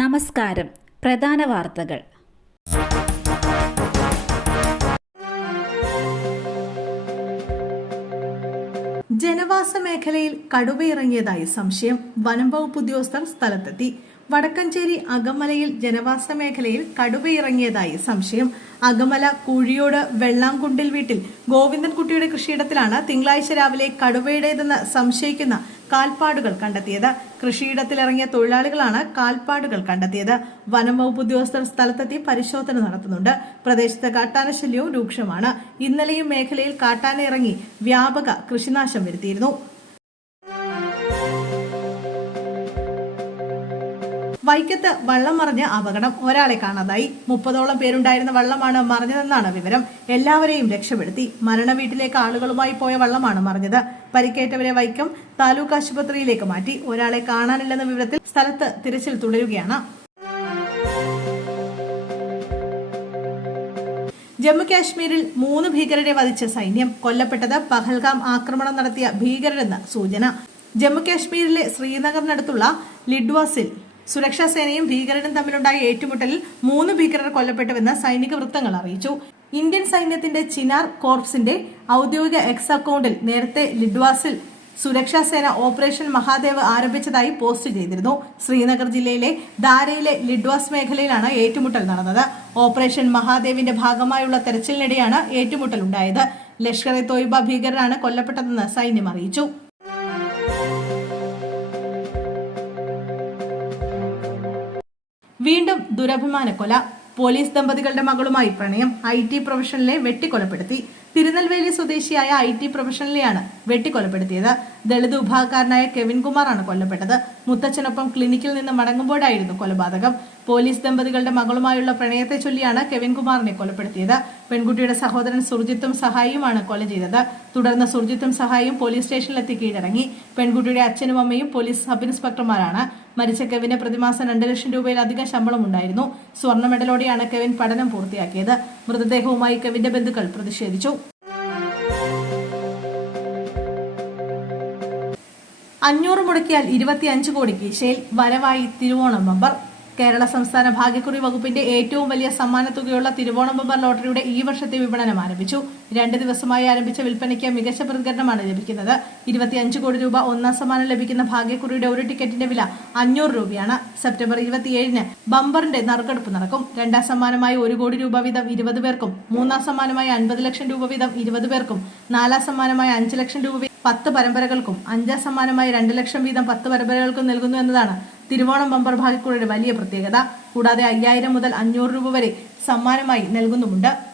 നമസ്കാരം. പ്രധാന വാർത്തകൾ. ജനവാസ മേഖലയിൽ കടുവയിറങ്ങിയതായി സംശയം. വനം വകുപ്പ് ഉദ്യോഗസ്ഥർ സ്ഥലത്തെത്തി. വടക്കഞ്ചേരി അകമലയിൽ ജനവാസ മേഖലയിൽ കടുവയിറങ്ങിയതായി സംശയം. അകമല കുഴിയോട് വെള്ളാംകുണ്ടിൽ വീട്ടിൽ ഗോവിന്ദൻകുട്ടിയുടെ കൃഷിയിടത്തിലാണ് തിങ്കളാഴ്ച രാവിലെ കടുവയുടേതെന്ന് സംശയിക്കുന്ന കാൽപ്പാടുകൾ കണ്ടെത്തിയത്. കൃഷിയിടത്തിലിറങ്ങിയ തൊഴിലാളികളാണ് കാൽപ്പാടുകൾ കണ്ടെത്തിയത്. വനം വകുപ്പ് ഉദ്യോഗസ്ഥർ സ്ഥലത്തെത്തി പരിശോധന നടത്തുന്നുണ്ട്. പ്രദേശത്ത് കാട്ടാനശല്യവും രൂക്ഷമാണ്. ഇന്നലെയും മേഖലയിൽ കാട്ടാന ഇറങ്ങി വ്യാപക കൃഷിനാശം വരുത്തിയിരുന്നു. വൈക്കത്ത് വള്ളം മറിഞ്ഞ് അപകടം ഒരാളെ കാണാതായി. മുപ്പതോളം പേരുണ്ടായിരുന്ന വള്ളമാണ് മറിഞ്ഞതെന്നാണ് വിവരം. എല്ലാവരെയും രക്ഷപ്പെടുത്തി. മരണ വീട്ടിലേക്ക് ആളുകളുമായി പോയ വള്ളമാണ് മറിഞ്ഞത്. പരിക്കേറ്റവരെ വൈക്കം താലൂക്ക് ആശുപത്രിയിലേക്ക് മാറ്റി. ഒരാളെ കാണാനില്ലെന്ന വിവരത്തിൽ സ്ഥലത്ത് തിരച്ചിൽ തുടരുകയാണ്. ജമ്മു കാശ്മീരിൽ മൂന്ന് ഭീകരരെ വധിച്ച സൈന്യം. കൊല്ലപ്പെട്ടത് പഹൽഗാം ആക്രമണം നടത്തിയ ഭീകരരെന്ന് സൂചന. ജമ്മു കാശ്മീരിലെ ശ്രീനഗറിനടുത്തുള്ള ലിഡ്വാസിൽ സുരക്ഷാ സേനയും ഭീകരരും തമ്മിലുണ്ടായ ഏറ്റുമുട്ടലിൽ മൂന്ന് ഭീകരർ കൊല്ലപ്പെട്ടുവെന്ന് സൈനിക വൃത്തങ്ങൾ അറിയിച്ചു. ഇന്ത്യൻ സൈന്യത്തിന്റെ ചിനാർ കോർപ്സിന്റെ ഔദ്യോഗിക എക്സ് അക്കൗണ്ടിൽ നേരത്തെ ലിഡ്വാസിൽ സുരക്ഷാ സേന ഓപ്പറേഷൻ മഹാദേവ് ആരംഭിച്ചതായി പോസ്റ്റ് ചെയ്തിരുന്നു. ശ്രീനഗർ ജില്ലയിലെ ദാരയിലെ ലിഡ്വാസ് മേഖലയിലാണ് ഏറ്റുമുട്ടൽ നടന്നത്. ഓപ്പറേഷൻ മഹാദേവിന്റെ ഭാഗമായുള്ള തെരച്ചിലിനിടെയാണ് ഏറ്റുമുട്ടൽ ഉണ്ടായത്. ലഷ്കർ എ തോയിബ ഭീകരരാണ് കൊല്ലപ്പെട്ടതെന്ന് സൈന്യം അറിയിച്ചു. വീണ്ടും ദുരഭിമാന കൊല. പോലീസ് ദമ്പതികളുടെ മകളുമായി പ്രണയം ഐ ടി പ്രൊഫഷണലെ വെട്ടിക്കൊലപ്പെടുത്തി. തിരുനെൽവേലി സ്വദേശിയായ ഐ ടി പ്രൊഫഷണലെയാണ് വെട്ടിക്കൊലപ്പെടുത്തിയത്. ദളിത് വിഭാഗക്കാരനായ കെവിൻ കുമാറാണ് കൊല്ലപ്പെട്ടത്. മുത്തച്ഛനൊപ്പം ക്ലിനിക്കിൽ നിന്ന് മടങ്ങുമ്പോഴായിരുന്നു കൊലപാതകം. പോലീസ് ദമ്പതികളുടെ മകളുമായുള്ള പ്രണയത്തെ ചൊല്ലിയാണ് കെവിൻ കുമാറിനെ കൊലപ്പെടുത്തിയത്. പെൺകുട്ടിയുടെ സഹോദരൻ സുർജിത്തും സഹായിയുമാണ് കൊല ചെയ്തത്. തുടർന്ന് സുർജിത്തും സഹായിയും പോലീസ് സ്റ്റേഷനിലെത്തി കീഴടങ്ങി. പെൺകുട്ടിയുടെ അച്ഛനും അമ്മയും പോലീസ് സബ് ഇൻസ്പെക്ടർമാരാണ്. മരിച്ച കെവിന് പ്രതിമാസം രണ്ട് ലക്ഷം രൂപയിലധികം ശമ്പളം ഉണ്ടായിരുന്നു സ്വർണ മെഡലോടെയാണ് കെവിൻ പഠനം പൂർത്തിയാക്കിയത്. മൃതദേഹവുമായി കെവിന്റെ ബന്ധുക്കൾ പ്രതിഷേധിച്ചു. അഞ്ഞൂറ് മുടക്കിയാൽ ഇരുപത്തിയഞ്ച് കോടിക്ക് ശേൽ വരവായി തിരുവോണം ബമ്പർ. കേരള സംസ്ഥാന ഭാഗ്യക്കുറി വകുപ്പിന്റെ ഏറ്റവും വലിയ സമ്മാനത്തുകയുള്ള തിരുവോണം ബമ്പർ ലോട്ടറിയുടെ ഈ വർഷത്തെ വിപണനം ആരംഭിച്ചു. രണ്ട് ദിവസമായി ആരംഭിച്ച വിൽപ്പനയ്ക്ക് മികച്ച പ്രതികരണമാണ് ലഭിക്കുന്നത്. ഇരുപത്തിയഞ്ച് കോടി രൂപ ഒന്നാം സമ്മാനം ലഭിക്കുന്ന ഭാഗ്യക്കുറിയുടെ ഒരു ടിക്കറ്റിന്റെ വില അഞ്ഞൂറ് രൂപയാണ്. സെപ്റ്റംബർ ഇരുപത്തിയേഴിന് ബമ്പറിന്റെ നറുക്കെടുപ്പ് നടക്കും. രണ്ടാം സമ്മാനമായി ഒരു കോടി രൂപ വീതം ഇരുപത് പേർക്കും മൂന്നാം സമ്മാനമായി അൻപത് ലക്ഷം രൂപ വീതം ഇരുപത് പേർക്കും നാലാം സമ്മാനമായി അഞ്ച് ലക്ഷം രൂപ പത്ത് പരമ്പരകൾക്കും അഞ്ചാം സമ്മാനമായി രണ്ട് ലക്ഷം വീതം പത്ത് പരമ്പരകൾക്കും നൽകുന്നു എന്നതാണ് തിരുവോണം ബമ്പർ ഭാഗ്യക്കുഴയുടെ വലിയ പ്രത്യേകത. കൂടാതെ അയ്യായിരം മുതൽ അഞ്ഞൂറ് രൂപ വരെ സമ്മാനമായി നൽകുന്നുമുണ്ട്.